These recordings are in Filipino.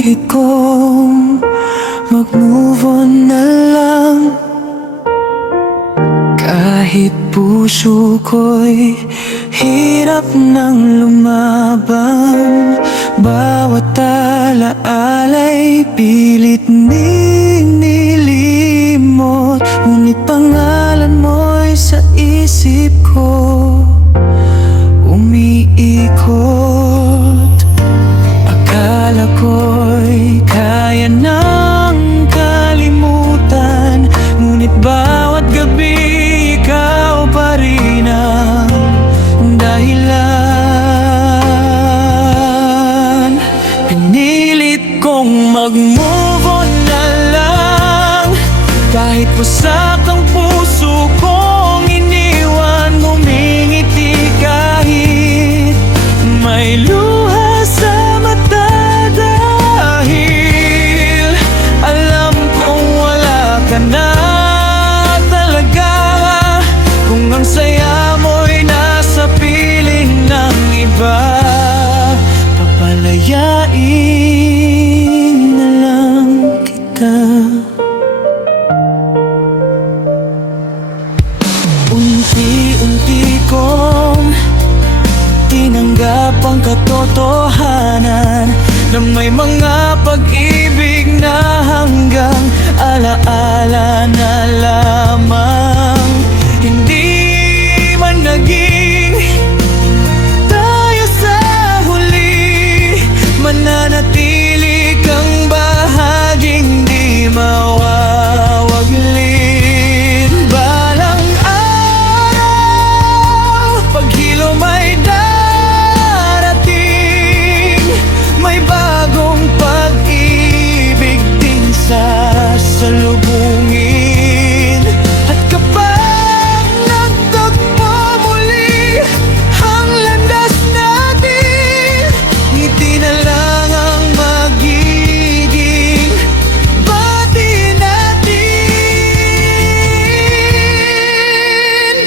Pinilit kong mag-move on na lang, kahit puso ko'y hirap nang lumaban. Bawat alaala'y pilit ninilimot, ngunit pangalan mo'y sa isip ko umiikot. Akala ko'y kaya nang kalimutan, ngunit bawat gabi ikaw pa rin ang dahilan. Pinilit kong mag-move on na lang, kahit wasak ang puso kong iniwan. Ngumingiti kahit may luha sa mata, dahil alam kong wala ka na talaga. Kung ang saya mo'y nasa piling ng iba, papalayain na lang kita. Unti-unti kong tinanggap ang katotohanan na may mga pag-ibig na hanggang alaala na lamang. Hindi man naging tayo sa huli, mananatili kang bahaging di mawawaglit. Balang araw, paghilo may darating, may bagong pag-ibig din sasalubungin. At kapag nagtagpo muli ang landas natin, ngiti na lang ang magiging bati natin.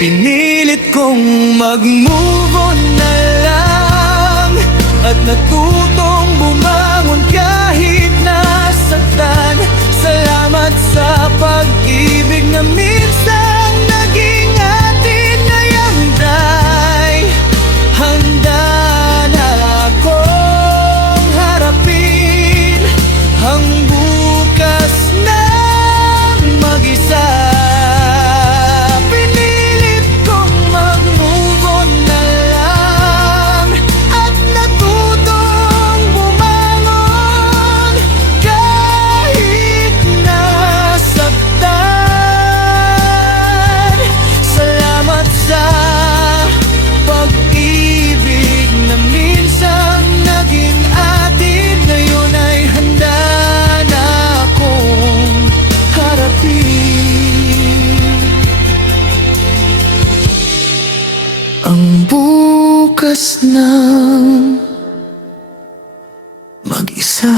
Pinilit kong mag-move on na lang, at natutong bumangon kahit nasaktan. Salamat sa pag-ibig na minsan naging atin na yanday. Handa na akong harapin ang bukas ng mag-isa. Pinilit kong mag-move on na lang, at natutong bumangon kahit nasaktan. Salamat sa pag-ibig na minsan naging atin, ngayon ay handa na akong harapin ang bukas ng mag-isa.